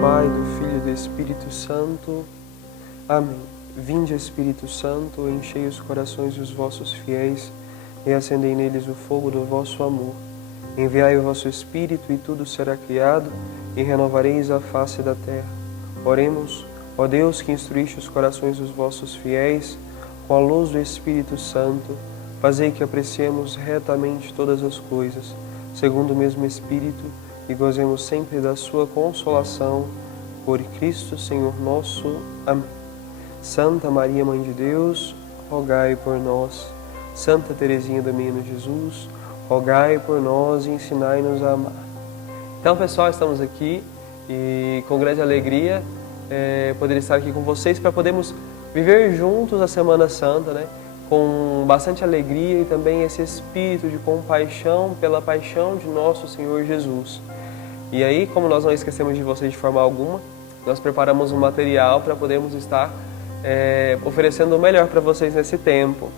Pai, do Filho e do Espírito Santo. Amém. Vinde, Espírito Santo, enchei os corações dos vossos fiéis e acendei neles o fogo do vosso amor. Enviai o vosso Espírito e tudo será criado e renovareis a face da terra. Oremos, ó Deus, que instruíste os corações dos vossos fiéis com a luz do Espírito Santo, fazei que apreciemos retamente todas as coisas, segundo o mesmo Espírito, e gozemos sempre da sua consolação. Por Cristo Senhor nosso. Amém. Santa Maria, Mãe de Deus, rogai por nós. Santa Teresinha do Menino Jesus, rogai por nós e ensinai-nos a amar. Então, pessoal, estamos aqui e com grande alegria poder estar aqui com vocês para podermos viver juntos a Semana Santa, né? Com bastante alegria e também esse espírito de compaixão pela paixão de nosso Senhor Jesus. E aí, como nós não esquecemos de vocês de forma alguma, nós preparamos um material para podermos estar oferecendo o melhor para vocês nesse tempo.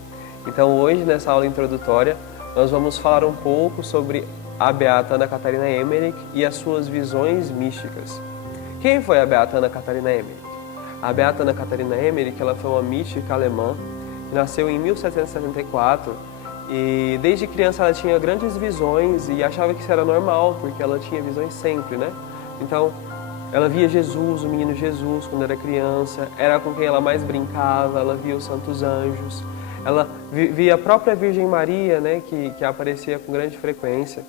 Então hoje, nessa aula introdutória, nós vamos falar um pouco sobre a Beata Ana Catarina Emmerich e as suas visões místicas. Quem foi a Beata Ana Catarina Emmerich? A Beata Ana Catarina Emmerich, ela foi uma mística alemã que nasceu em 1774 e desde criança ela tinha grandes visões e achava que isso era normal, porque ela tinha visões sempre, né? Então, ela via Jesus, o menino Jesus, quando era criança, era com quem ela mais brincava, ela via os santos anjos, ela via a própria Virgem Maria, né, que aparecia com grande frequência,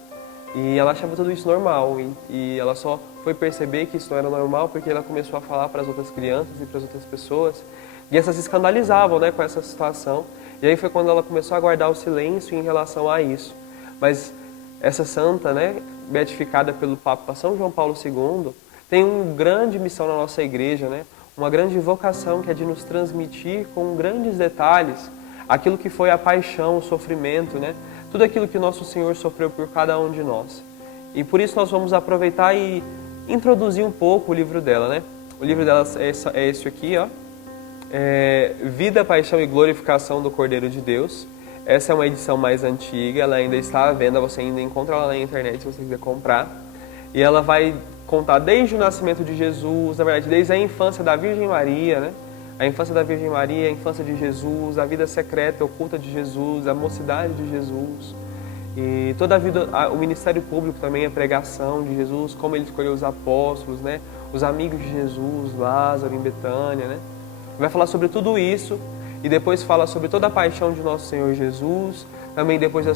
e ela achava tudo isso normal, e ela só foi perceber que isso não era normal porque ela começou a falar para as outras crianças e para as outras pessoas, e essas se escandalizavam, né, com essa situação, e aí foi quando ela começou a guardar o silêncio em relação a isso. Mas essa santa, né, beatificada pelo Papa São João Paulo II, tem uma grande missão na nossa igreja, né? Uma grande vocação que é de nos transmitir com grandes detalhes aquilo que foi a paixão, o sofrimento, né? Tudo aquilo que nosso Senhor sofreu por cada um de nós. E por isso nós vamos aproveitar e introduzir um pouco o livro dela, né? O livro dela é esse aqui, ó. Vida, Paixão e Glorificação do Cordeiro de Deus. Essa é uma edição mais antiga, ela ainda está à venda, você ainda encontra ela na internet se você quiser comprar. E ela vai contar desde o nascimento de Jesus, na verdade, desde a infância da Virgem Maria, né? A infância da Virgem Maria, a infância de Jesus, a vida secreta, oculta de Jesus, a mocidade de Jesus. E toda a vida, o ministério público também, a pregação de Jesus, como ele escolheu os apóstolos, né? Os amigos de Jesus, Lázaro em Betânia, né? Vai falar sobre tudo isso e depois fala sobre toda a paixão de nosso Senhor Jesus, também depois da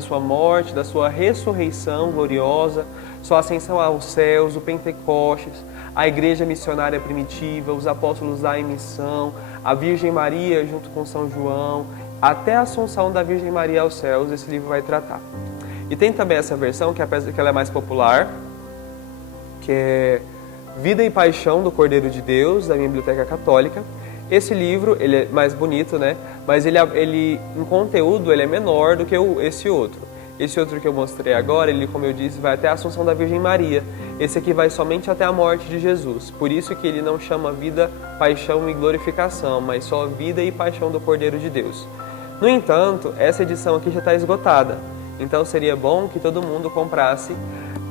sua morte, da sua ressurreição gloriosa, sua ascensão aos céus, o Pentecostes, a igreja missionária primitiva, os apóstolos da missão, a Virgem Maria junto com São João, até a assunção da Virgem Maria aos céus, esse livro vai tratar. E tem também essa versão, que ela é mais popular, que é Vida e Paixão do Cordeiro de Deus, da Biblioteca Católica. Esse livro, ele é mais bonito, né? Mas ele em conteúdo, ele é menor do que esse outro. Esse outro que eu mostrei agora, ele, como eu disse, vai até a Assunção da Virgem Maria. Esse aqui vai somente até a morte de Jesus. Por isso que ele não chama Vida, Paixão e Glorificação, mas só Vida e Paixão do Cordeiro de Deus. No entanto, essa edição aqui já está esgotada. Então seria bom que todo mundo comprasse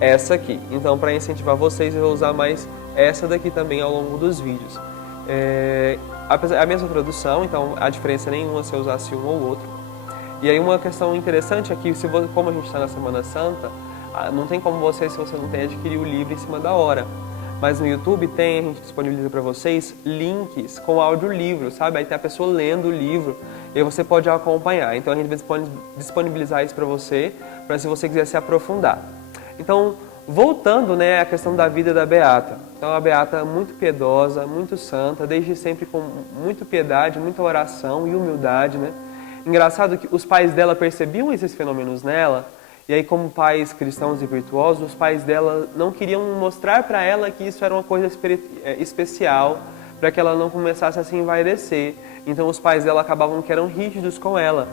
essa aqui. Então, para incentivar vocês, eu vou usar mais essa daqui também ao longo dos vídeos. A mesma tradução, então a diferença nenhuma se eu usasse um ou outro. E aí uma questão interessante é que, como a gente está na Semana Santa, não tem como se você não tem, adquirir o livro em cima da hora. Mas no YouTube a gente disponibiliza para vocês links com audiolivro, sabe? Aí tem a pessoa lendo o livro e você pode acompanhar. Então a gente vai disponibilizar isso para você se você quiser se aprofundar. Então, voltando, né, à questão da vida da Beata. Então, a Beata muito piedosa, muito santa, desde sempre com muita piedade, muita oração e humildade, né? Engraçado que os pais dela percebiam esses fenômenos nela, e aí, como pais cristãos e virtuosos, os pais dela não queriam mostrar para ela que isso era uma coisa especial, para que ela não começasse a se envaidecer. Então, os pais dela acabavam que eram rígidos com ela.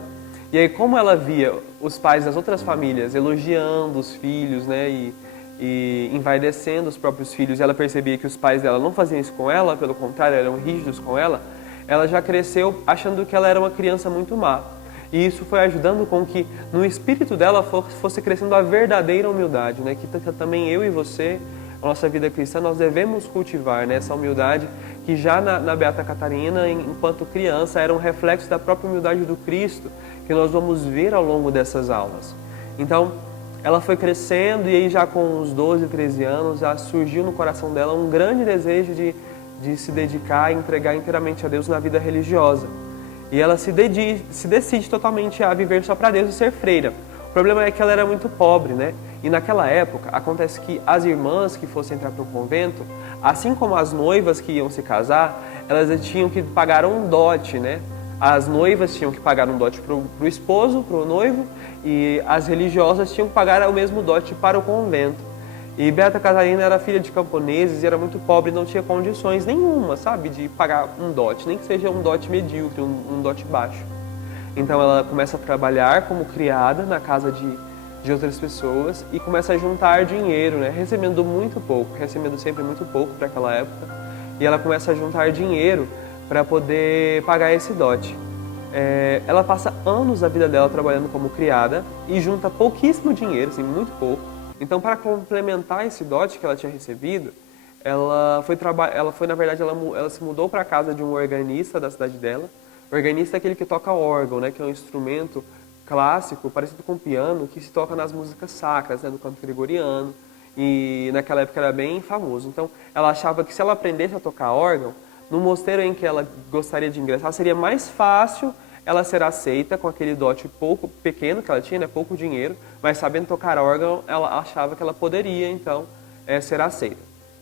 E aí, como ela via os pais das outras famílias elogiando os filhos, né, e envaidecendo os próprios filhos, e ela percebia que os pais dela não faziam isso com ela, pelo contrário, eram rígidos com ela, ela já cresceu achando que ela era uma criança muito má. E isso foi ajudando com que no espírito dela fosse crescendo a verdadeira humildade, né? Que também eu e você a nossa vida cristã, nós devemos cultivar, né, essa humildade que já na Beata Catarina, enquanto criança, era um reflexo da própria humildade do Cristo, que nós vamos ver ao longo dessas aulas. Então, ela foi crescendo e aí já com uns 12, 13 anos, já surgiu no coração dela um grande desejo de se dedicar e entregar inteiramente a Deus na vida religiosa. E ela se decide totalmente a viver só para Deus e ser freira. O problema é que ela era muito pobre, né? E naquela época, acontece que as irmãs que fossem entrar para o convento, assim como as noivas que iam se casar, elas tinham que pagar um dote, né? As noivas tinham que pagar um dote para o esposo, para o noivo, e as religiosas tinham que pagar o mesmo dote para o convento. E Beata Catarina era filha de camponeses e era muito pobre, não tinha condições nenhuma, sabe, de pagar um dote, nem que seja um dote medíocre, um dote baixo. Então ela começa a trabalhar como criada na casa de outras pessoas e começa a juntar dinheiro, né? Recebendo sempre muito pouco para aquela época. E ela começa a juntar dinheiro para poder pagar esse dote. Ela passa anos da vida dela trabalhando como criada e junta pouquíssimo dinheiro, assim, muito pouco. Então, para complementar esse dote que ela tinha recebido, ela se mudou para a casa de um organista da cidade dela. O organista é aquele que toca órgão, né? Que é um instrumento clássico, parecido com piano, que se toca nas músicas sacras, né? Do canto gregoriano. E naquela época era bem famoso. Então, ela achava que se ela aprendesse a tocar órgão, no mosteiro em que ela gostaria de ingressar, seria mais fácil ela ser aceita com aquele dote pequeno que ela tinha, né? Pouco dinheiro, mas sabendo tocar órgão, ela achava que ela poderia, então, ser aceita.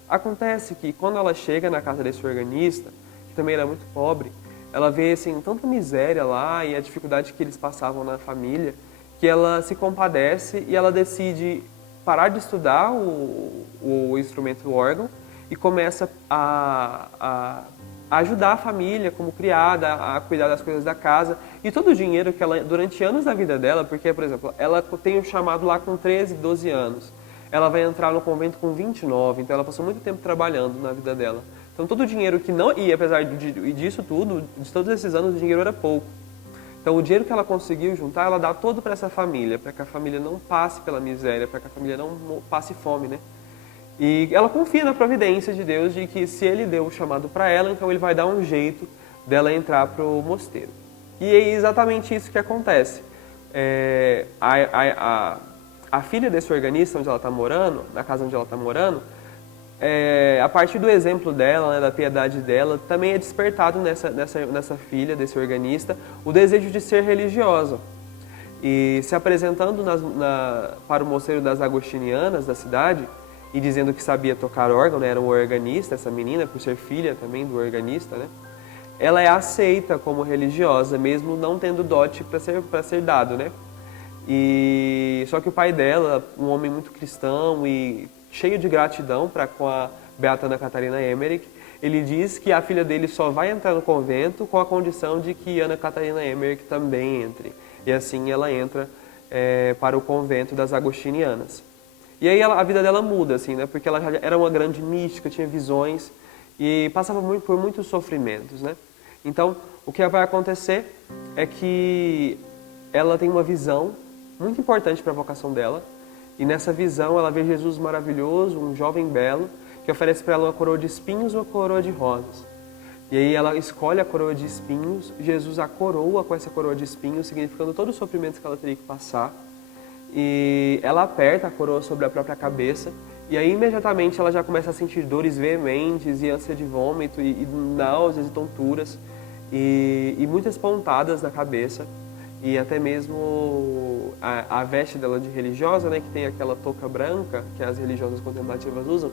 Acontece que quando ela chega na casa desse organista, que também era muito pobre, ela vê assim, tanta miséria lá e a dificuldade que eles passavam na família, que ela se compadece e ela decide parar de estudar o instrumento do órgão e começa a ajudar a família como criada, a cuidar das coisas da casa. E todo o dinheiro que ela, durante anos da vida dela, porque, por exemplo, ela tem o chamado lá com 13, 12 anos. Ela vai entrar no convento com 29, então ela passou muito tempo trabalhando na vida dela. Então todo o dinheiro que não... E apesar disso tudo, de todos esses anos, o dinheiro era pouco. Então o dinheiro que ela conseguiu juntar, ela dá todo para essa família, para que a família não passe pela miséria, para que a família não passe fome, né? E ela confia na providência de Deus, de que se Ele deu o chamado para ela, então Ele vai dar um jeito dela entrar para o mosteiro. E é exatamente isso que acontece. A filha desse organista, onde ela está morando, na casa onde ela está morando, a partir do exemplo dela, né, da piedade dela, também é despertado nessa filha desse organista o desejo de ser religiosa. E se apresentando para o mosteiro das Agostinianas da cidade, e dizendo que sabia tocar órgão, né? Era um organista, essa menina, por ser filha também do organista, né? Ela é aceita como religiosa, mesmo não tendo dote para ser dado, né? E só que o pai dela, um homem muito cristão e cheio de gratidão com a Beata Ana Catarina Emmerich, ele diz que a filha dele só vai entrar no convento com a condição de que Ana Catarina Emmerich também entre. E assim ela entra para o convento das Agostinianas. E aí a vida dela muda, assim, né? Porque ela já era uma grande mística, tinha visões e passava por muitos sofrimentos, né? Então, o que vai acontecer é que ela tem uma visão muito importante para a vocação dela. E nessa visão ela vê Jesus maravilhoso, um jovem belo, que oferece para ela uma coroa de espinhos ou uma coroa de rosas. E aí ela escolhe a coroa de espinhos, Jesus a coroa com essa coroa de espinhos, significando todos os sofrimentos que ela teria que passar. E ela aperta a coroa sobre a própria cabeça e aí imediatamente ela já começa a sentir dores veementes e ânsia de vômito e náuseas e tonturas e muitas pontadas na cabeça e até mesmo a veste dela de religiosa, né, que tem aquela touca branca que as religiosas contemplativas usam,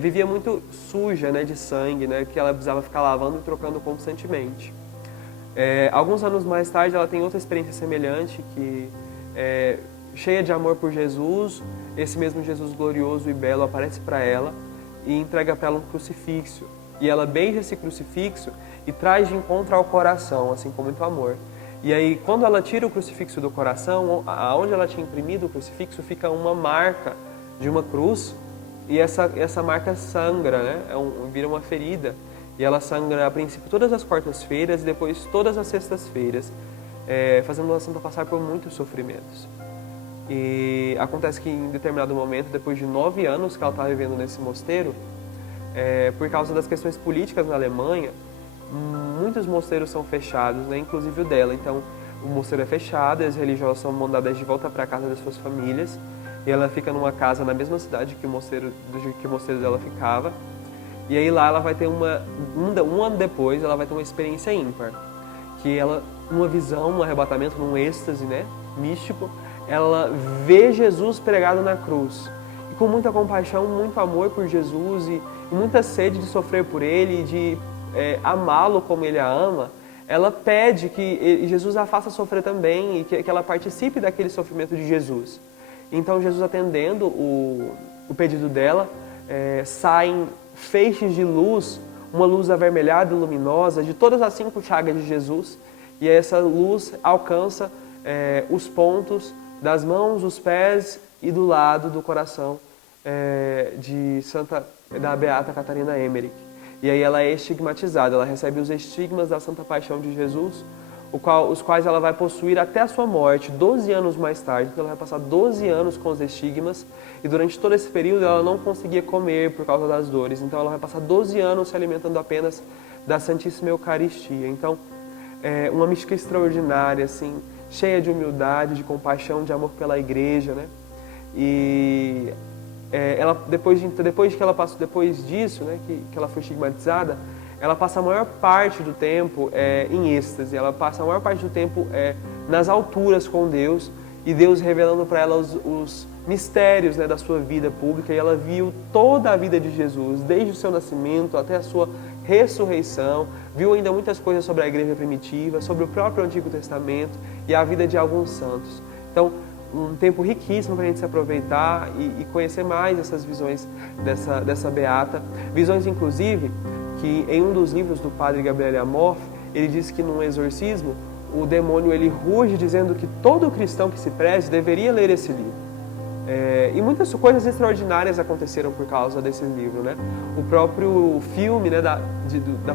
vivia muito suja, né, de sangue, né, que ela precisava ficar lavando e trocando constantemente. Alguns anos mais tarde ela tem outra experiência semelhante que cheia de amor por Jesus, esse mesmo Jesus glorioso e belo aparece para ela e entrega para ela um crucifixo. E ela beija esse crucifixo e traz de encontro ao coração, assim, com muito amor. E aí, quando ela tira o crucifixo do coração, aonde ela tinha imprimido o crucifixo, fica uma marca de uma cruz e essa marca sangra, né? Vira uma ferida. E ela sangra, a princípio, todas as quartas-feiras e depois todas as sextas-feiras, fazendo a santa passar por muitos sofrimentos. E acontece que em determinado momento, depois de 9 anos que ela está vivendo nesse mosteiro, por causa das questões políticas na Alemanha, muitos mosteiros são fechados, né? Inclusive o dela. Então, o mosteiro é fechado, e as religiosas são mandadas de volta para a casa das suas famílias, e ela fica numa casa na mesma cidade que o mosteiro dela ficava. E aí lá ela vai ter um ano depois, ela vai ter uma experiência ímpar, que ela, numa visão, num arrebatamento, num êxtase, né, místico, ela vê Jesus pregado na cruz. E com muita compaixão, muito amor por Jesus e muita sede de sofrer por Ele e de amá-lo como Ele a ama, ela pede que Jesus a faça sofrer também e que ela participe daquele sofrimento de Jesus. Então Jesus, atendendo o pedido dela, saem feixes de luz, uma luz avermelhada e luminosa de todas as 5 chagas de Jesus, e essa luz alcança os pontos das mãos, dos pés e do lado do coração da Beata Catarina Emmerich. E aí ela é estigmatizada, ela recebe os estigmas da Santa Paixão de Jesus, os quais ela vai possuir até a sua morte, 12 anos mais tarde. Então ela vai passar 12 anos com os estigmas, e durante todo esse período ela não conseguia comer por causa das dores. Então ela vai passar 12 anos se alimentando apenas da Santíssima Eucaristia. Então, uma mística extraordinária, assim, cheia de humildade, de compaixão, de amor pela Igreja, né? E ela, depois disso, né, que ela foi estigmatizada, ela passa a maior parte do tempo em êxtase, ela passa a maior parte do tempo nas alturas com Deus, e Deus revelando para ela os mistérios, né, da sua vida pública, e ela viu toda a vida de Jesus, desde o seu nascimento até a sua ressurreição, viu ainda muitas coisas sobre a igreja primitiva, sobre o próprio Antigo Testamento e a vida de alguns santos. Então, um tempo riquíssimo para a gente se aproveitar e conhecer mais essas visões dessa beata. Visões, inclusive, que em um dos livros do padre Gabriele Amorth, ele diz que num exorcismo, o demônio ele ruge dizendo que todo cristão que se preze deveria ler esse livro. E muitas coisas extraordinárias aconteceram por causa desse livro, né? O próprio filme, né, da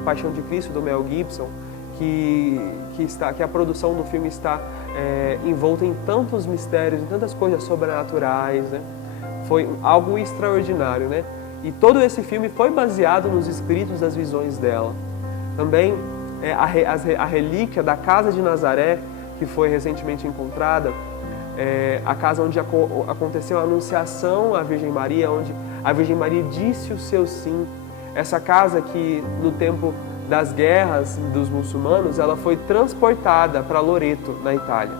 Paixão de Cristo, do Mel Gibson, que a produção do filme está envolta em tantos mistérios, em tantas coisas sobrenaturais, né? Foi algo extraordinário, né? E todo esse filme foi baseado nos escritos das visões dela. Também a relíquia da Casa de Nazaré, que foi recentemente encontrada, a casa onde aconteceu a anunciação à Virgem Maria, onde a Virgem Maria disse o seu sim. Essa casa que, no tempo das guerras dos muçulmanos, ela foi transportada para Loreto, na Itália.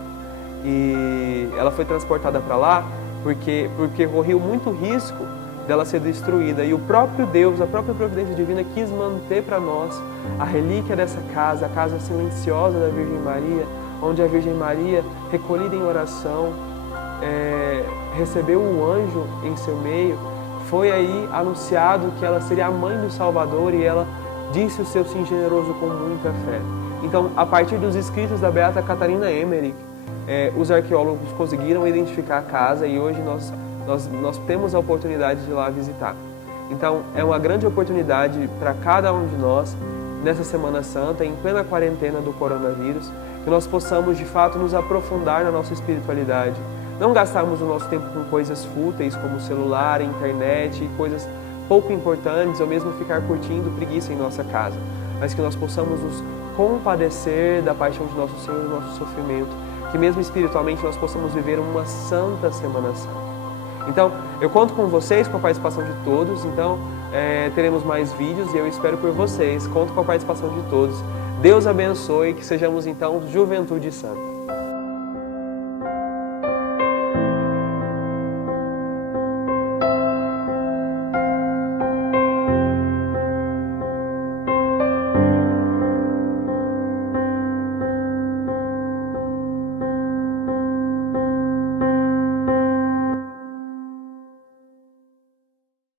E ela foi transportada para lá porque correu muito risco dela ser destruída. E o próprio Deus, a própria providência divina, quis manter para nós a relíquia dessa casa, a casa silenciosa da Virgem Maria, onde a Virgem Maria, recolhida em oração, recebeu um anjo em seu meio. Foi aí anunciado que ela seria a mãe do Salvador, e ela disse o seu sim generoso com muita fé. Então, a partir dos escritos da Beata Catarina Emmerich, os arqueólogos conseguiram identificar a casa, e hoje nós temos a oportunidade de ir lá visitar. Então, é uma grande oportunidade para cada um de nós, nessa Semana Santa, em plena quarentena do coronavírus, que nós possamos, de fato, nos aprofundar na nossa espiritualidade. Não gastarmos o nosso tempo com coisas fúteis, como celular, internet e coisas pouco importantes, ou mesmo ficar curtindo preguiça em nossa casa, mas que nós possamos nos compadecer da paixão de nosso Senhor e do nosso sofrimento, que mesmo espiritualmente nós possamos viver uma santa Semana Santa. Então, eu conto com vocês, com a participação de todos. Então, teremos mais vídeos e eu espero por vocês. Conto com a participação de todos. Deus abençoe, que sejamos então Juventude Santa.